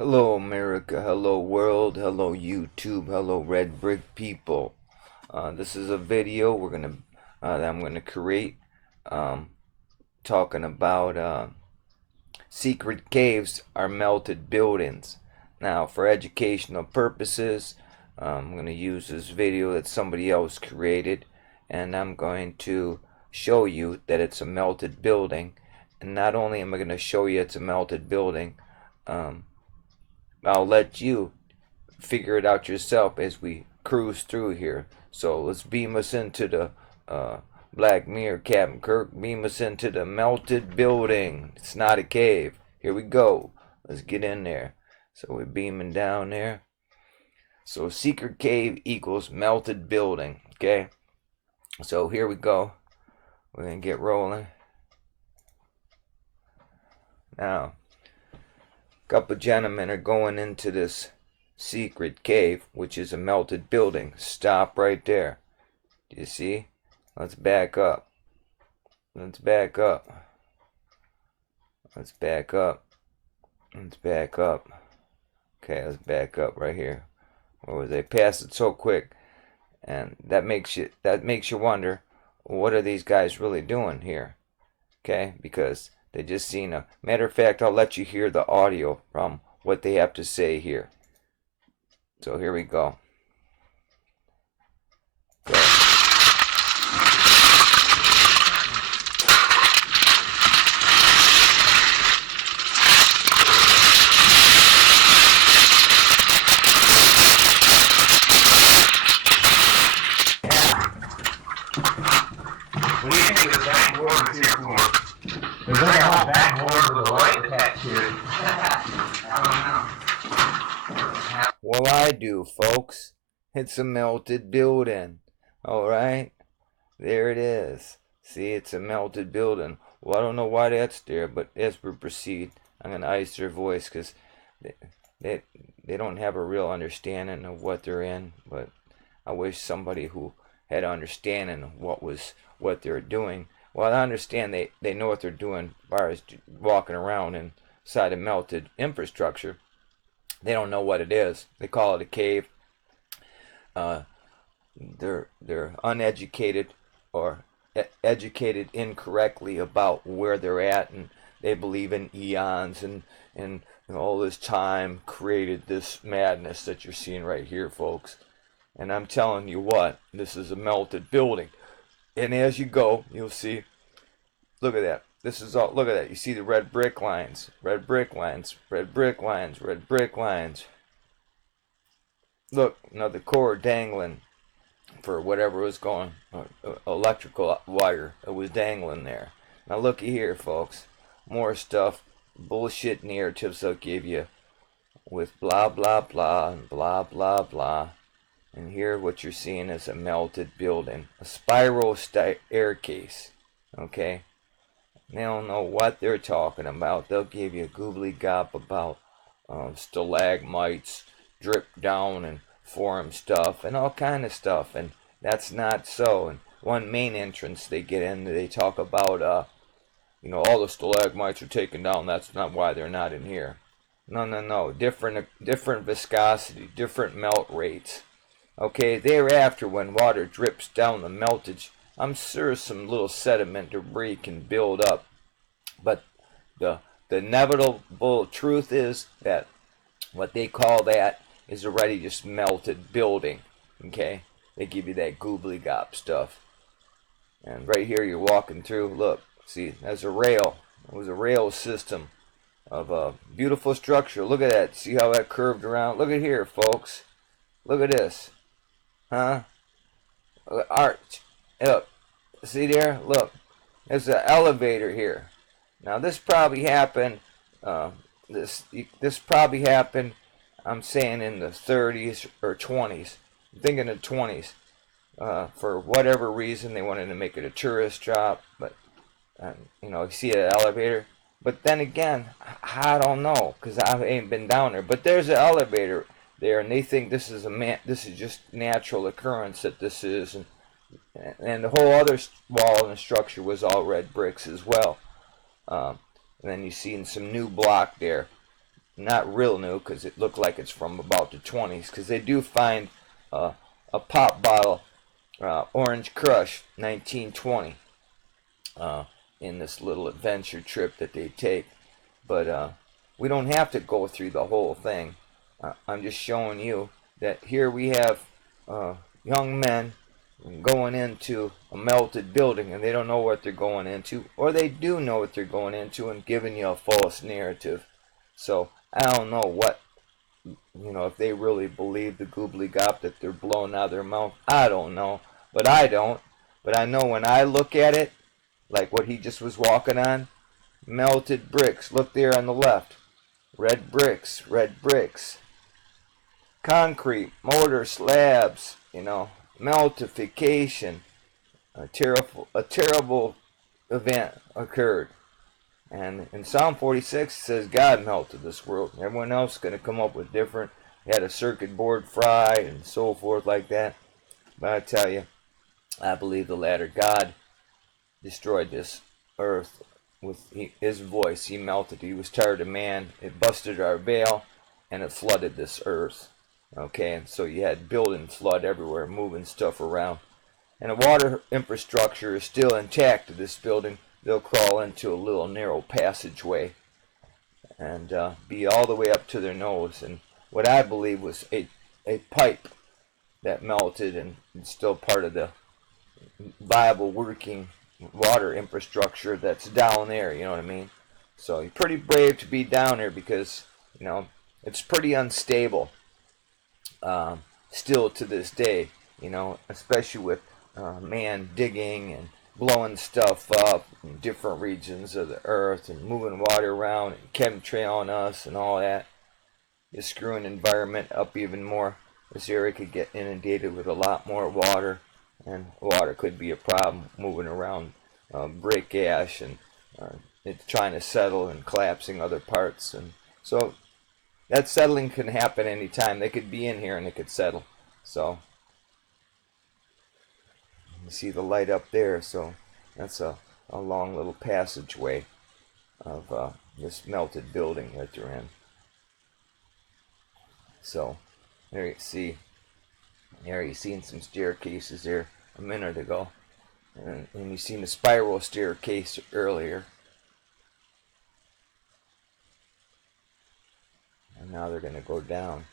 Hello America, hello world, hello YouTube, hello red brick people. This is a video that I'm gonna create, um, talking about secret caves are melted buildings. Now, for educational purposes, I'm gonna use this video that somebody else created, and I'm going to show you that it's a melted building. And not only am I gonna show you it's a melted building, um, I'll let you figure it out yourself as we cruise through here. So let's beam us into the Black Mirror, Captain Kirk. Beam us into the melted building. It's not a cave. Here we go. Let's get in there. So we're beaming down there. So secret cave equals melted building. Okay. So here we go. We're gonna get rolling. Now, a couple gentlemen are going into this secret cave, which is a melted building. Stop right there. Do you see? Let's back up. Let's back up. Let's back up. Let's back up. Okay, let's back up right here. Or they passed it so quick, and that makes you wonder, what are these guys really doing here? Okay, because they just seen a matter of fact. I'll let you hear the audio from what they have to say here. So here we go. Go. What do you think the backboard is here for? There's like a whole backboard with a light attached to it. I don't know. Well, I do, folks. It's a melted building. Alright? There it is. See, it's a melted building. Well, I don't know why that's there, but as we proceed, I'm going to ice their voice because they don't have a real understanding of what they're in. But I wish somebody who had an understanding of what they're doing. Well, I understand they know what they're doing as far as walking around inside a melted infrastructure. They don't know what it is. They call it a cave. They're uneducated or educated incorrectly about where they're at, and they believe in eons and all this time created this madness that you're seeing right here, folks. And I'm telling you what, this is a melted building. And as you go, you'll see. Look at that. This is all. Look at that. You see the red brick lines, red brick lines, red brick lines, red brick lines. Look, another cord dangling for whatever was going, electrical wire. It was dangling there. Now looky here, folks. More stuff, bullshit narratives they'll give you with blah blah blah and blah blah blah. And here what you're seeing is a melted building, a spiral staircase. Okay. They don't know what they're talking about. They'll give you a goobly gop about stalagmites drip down and form stuff and all kind of stuff, and that's not so. And one main entrance they get in, they talk about all the stalagmites are taken down. That's not why they're not in here. No. Different viscosity, different melt rates. Okay, thereafter, when water drips down the meltage, I'm sure some little sediment debris can build up. But the inevitable truth is that what they call that is already just melted building. Okay? They give you that goobly gop stuff. And right here you're walking through, look, see, there's a rail. It was a rail system of a beautiful structure. Look at that. See how that curved around? Look at here, folks. Look at this. Huh? Arch. Look. See there? Look. There's an elevator here. Now this probably happened. This probably happened. I'm saying in the 30s or 20s. I'm thinking the 20s. For whatever reason, they wanted to make it a tourist drop. But you see an elevator. But then again, I don't know because I ain't been down there. But there's an elevator there, and they think this is just natural occurrence that this is, and the whole other wall and structure was all red bricks as well. And then you see some new block there. not real new because it looked like it's from about the 20s, because they do find a pop bottle, Orange Crush 1920, in this little adventure trip that they take. But we don't have to go through the whole thing. I'm just showing you that here we have young men going into a melted building, and they don't know what they're going into, or they do know what they're going into and giving you a false narrative. So I don't know what, if they really believe the goobly gop that they're blowing out of their mouth. I don't know, but I don't. But I know when I look at it, like what he just was walking on, melted bricks. Look there on the left. Red bricks, concrete, mortar slabs, meltification. A terrible event occurred. And in Psalm 46 it says God melted this world. Everyone else is going to come up with different. They had a circuit board fry and so forth like that. But I tell you, I believe the latter. God destroyed this earth with his voice. He melted. He was tired of man. It busted our veil, and it flooded this earth. Okay, and so you had building flood everywhere, moving stuff around. And the water infrastructure is still intact to this building. They'll crawl into a little narrow passageway and be all the way up to their nose. And what I believe was a pipe that melted, and it's still part of the viable working water infrastructure that's down there, you know what I mean? So you're pretty brave to be down there because, it's pretty unstable still to this day, especially with man digging and blowing stuff up in different regions of the earth and moving water around and chemtrailing us and all that. Just screwing the environment up even more. This area could get inundated with a lot more water, and water could be a problem moving around break ash, and it's trying to settle and collapsing other parts. And so that settling can happen anytime. They could be in here and it could settle. So you see the light up there, so that's a long little passageway of this melted building that they're in. So there you see, you seen some staircases there a minute ago, and you seen the spiral staircase earlier, and now they're going to go down.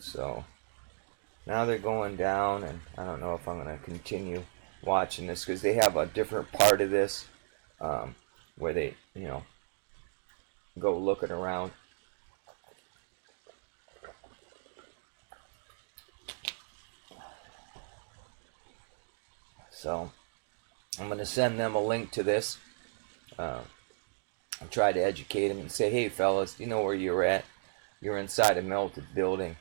So now they're going down, and I don't know if I'm going to continue watching this because they have a different part of this where they, go looking around. So I'm going to send them a link to this. I'll try to educate them and say, hey fellas, you know where you're at? You're inside a melted building.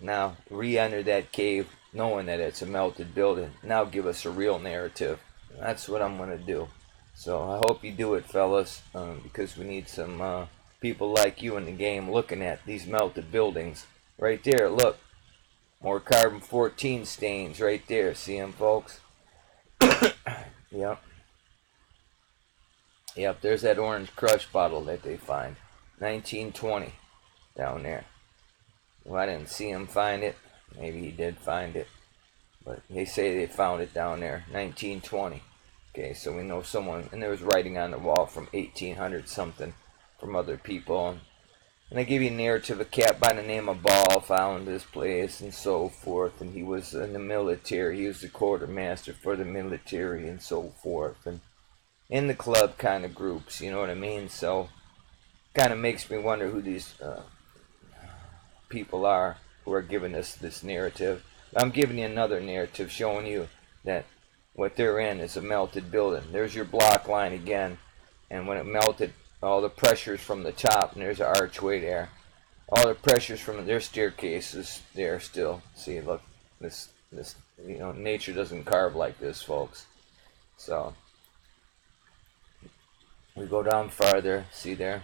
Now re-enter that cave knowing that it's a melted building. Now give us a real narrative. That's what I'm going to do. So I hope you do it, fellas, because we need some people like you in the game looking at these melted buildings. Right there, look. More carbon-14 stains right there. See them, folks? Yep. Yep, there's that Orange Crush bottle that they find. 1920 down there. Well, I didn't see him find it. Maybe he did find it. But they say they found it down there. 1920. Okay, so we know someone, and there was writing on the wall from 1800 something from other people. And they give you a narrative. A cat by the name of Ball found this place and so forth. And he was in the military. He was the quartermaster for the military and so forth. And in the club kind of groups, you know what I mean? So kind of makes me wonder who these people are who are giving us this narrative. I'm giving you another narrative showing you that what they're in is a melted building. There's your block line again, and when it melted, all the pressures from the top, and there's an archway there. All the pressures from their staircases there still. See, look, this nature doesn't carve like this, folks. So we go down farther. See there,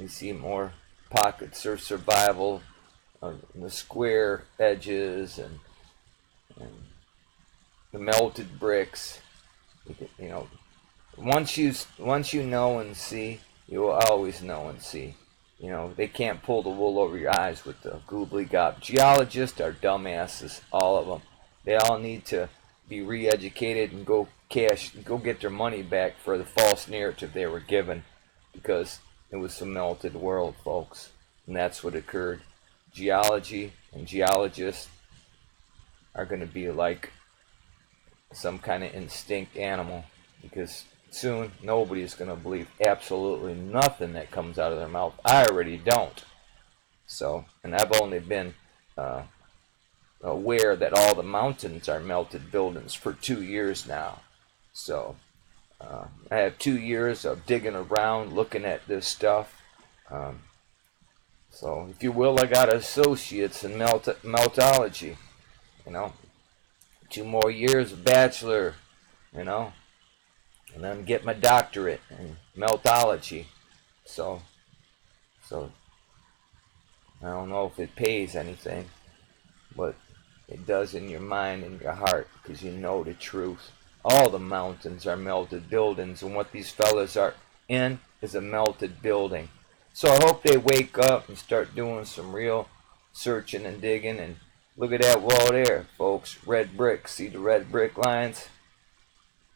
you see more pockets of survival, the square edges and the melted bricks. once you know and see, you will always know and see. You know, they can't pull the wool over your eyes with the goobly gob. Geologists are dumbasses, all of them. They all need to be re-educated and go get their money back for the false narrative they were given, because it was a melted world, folks, and that's what occurred. Geology and geologists are going to be like some kind of instinct animal, because soon nobody is going to believe absolutely nothing that comes out of their mouth. I already don't. So, and I've only been aware that all the mountains are melted buildings for 2 years now. So I have 2 years of digging around looking at this stuff. So if you will, I got associates in meltology, you know, 2 more years of bachelor, you know, and then get my doctorate in meltology. So I don't know if it pays anything, but it does in your mind and your heart, because you know the truth. All the mountains are melted buildings, and what these fellas are in is a melted building. So I hope they wake up and start doing some real searching and digging. And look at that wall there, folks. Red brick. See the red brick lines?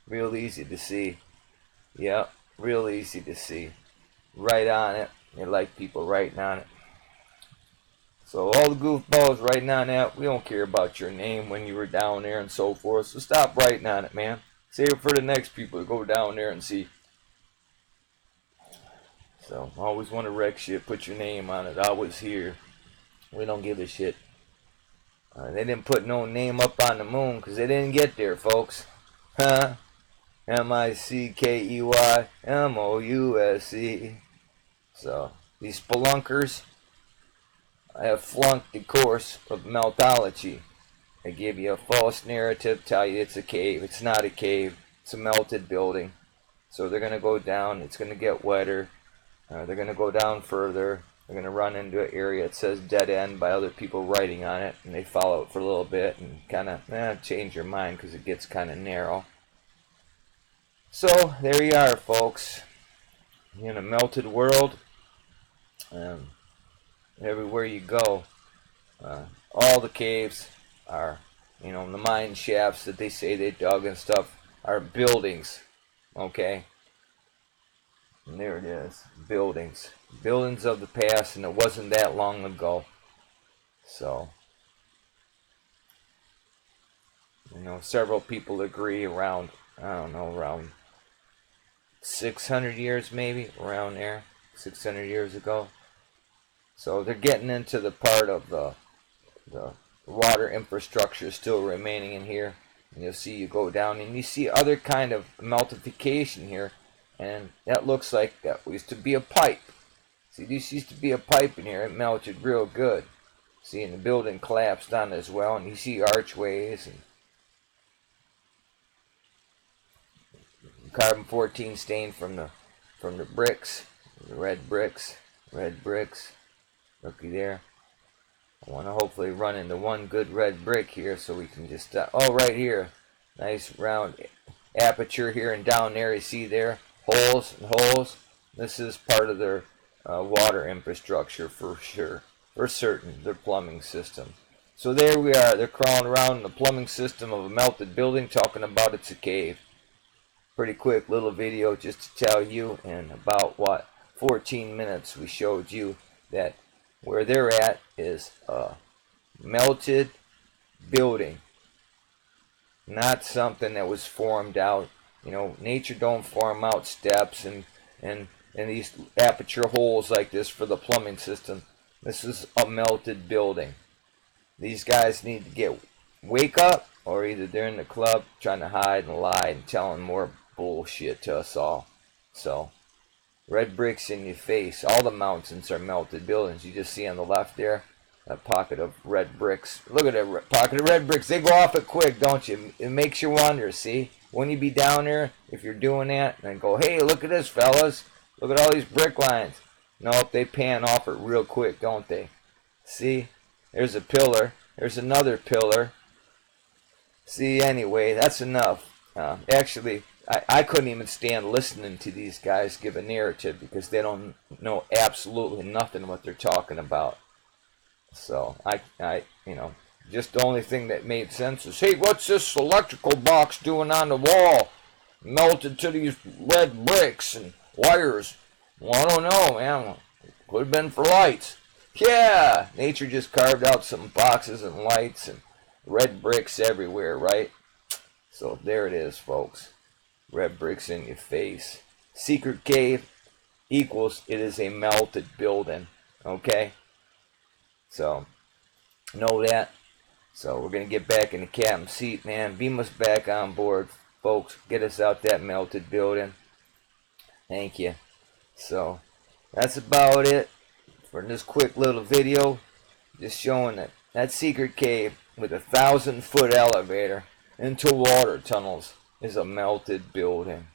Real easy to see. Yep, real easy to see. Right on it. They like people writing on it. So all the goofballs writing on that, we don't care about your name when you were down there and so forth. So stop writing on it, man. Save it for the next people to go down there and see. So always want to wreck shit. Put your name on it. I was here. We don't give a shit. They didn't put no name up on the moon because they didn't get there, folks. Huh? MICKEYMOUSE. So these spelunkers, I have flunked the course of meltology. They give you a false narrative, tell you it's a cave. It's not a cave. It's a melted building. So they're going to go down. It's going to get wetter. They're going to go down further. They're going to run into an area that says dead end by other people writing on it. And they follow it for a little bit and kind of change your mind because it gets kind of narrow. So there you are, folks. In a melted world. Everywhere you go, all the caves are, the mine shafts that they say they dug and stuff are buildings, okay? And there it is, buildings. Buildings of the past, and it wasn't that long ago. So, several people agree around 600 years maybe, around there, 600 years ago. So they're getting into the part of the water infrastructure still remaining in here. And you'll see you go down and you see other kind of meltification here. And that looks like that used to be a pipe. See, this used to be a pipe in here. It melted real good. See, and the building collapsed on it as well. And you see archways and carbon-14 stain from the bricks, the red bricks. Looky there. I want to hopefully run into one good red brick here so we can just... right here. Nice round aperture here and down there. You see there? Holes and holes. This is part of their water infrastructure for sure. For certain. Their plumbing system. So there we are. They're crawling around in the plumbing system of a melted building talking about it's a cave. Pretty quick little video just to tell you in about, 14 minutes we showed you that where they're at is a melted building, not something that was formed out. Nature don't form out steps and these aperture holes like this for the plumbing system. This is a melted building. These guys need to wake up, or either they're in the club trying to hide and lie and telling more bullshit to us all. So red bricks in your face. All the mountains are melted buildings. You just see on the left there, a pocket of red bricks. Look at that pocket of red bricks. They go off it quick, don't you? It makes you wonder, see? When you be down there, if you're doing that, and go, hey, look at this, fellas. Look at all these brick lines. Nope, they pan off it real quick, don't they? See? There's a pillar. There's another pillar. See, anyway, that's enough. Actually, I couldn't even stand listening to these guys give a narrative because they don't know absolutely nothing what they're talking about. So just the only thing that made sense is, hey, what's this electrical box doing on the wall? Melted to these red bricks and wires. Well, I don't know, man. Could have been for lights. Yeah, nature just carved out some boxes and lights and red bricks everywhere, right? So there it is, folks. Red bricks in your face. Secret cave equals it is a melted building. Okay? So, know that. So we're going to get back in the captain's seat, man. Beam us back on board, folks. Get us out that melted building. Thank you. So, that's about it for this quick little video. Just showing that secret cave with a 1,000-foot elevator into water tunnels is a melted building.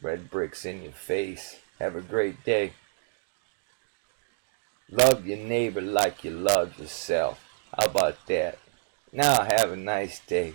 Red bricks in your face. Have a great day. Love your neighbor like you love yourself. How about that? Now have a nice day.